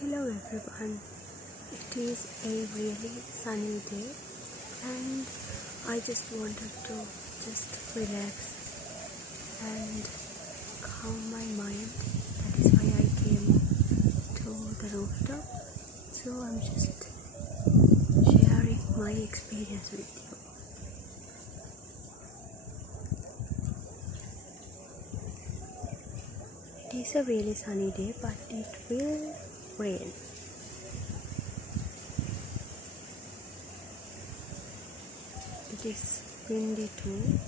Hello everyone, it is a really sunny day and I just wanted to just relax and calm my mind. That is why I came to the rooftop. So I'm just sharing my experience with you. It is a really sunny day, but it will rain. It is windy too.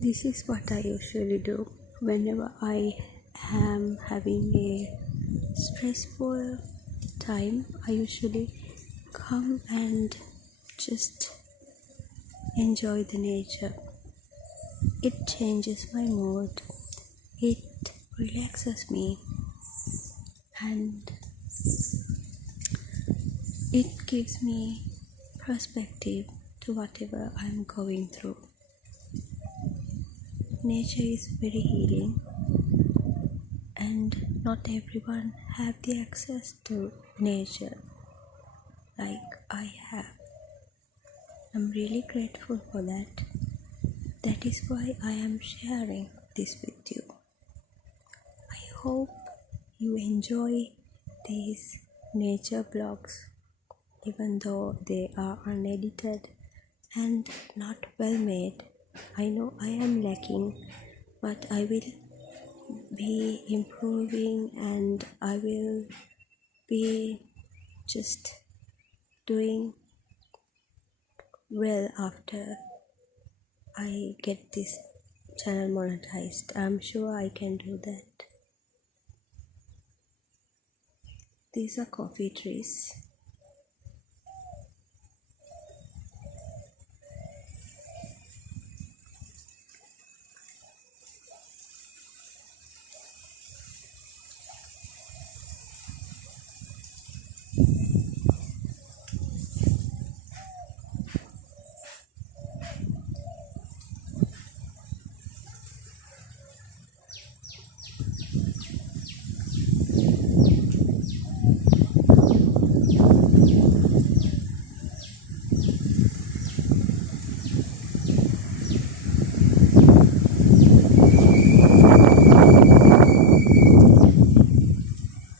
This is what I usually do whenever I am having a stressful time. I usually come and just enjoy the nature. It changes my mood, it relaxes me, and it gives me perspective to whatever I'm going through. Nature is very healing and not everyone have the access to nature like I have. I'm really grateful for that. That is why I am sharing this with you. I hope you enjoy these nature blogs even though they are unedited and not well made. I know I am lacking, but I will be improving and I will be just doing well after I get this channel monetized. I'm sure I can do that. These are coffee trees.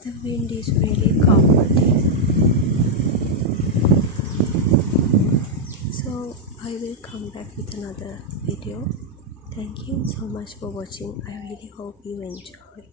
The wind is really comforting. So I will come back with another video. Thank you so much for watching. I really hope you enjoy.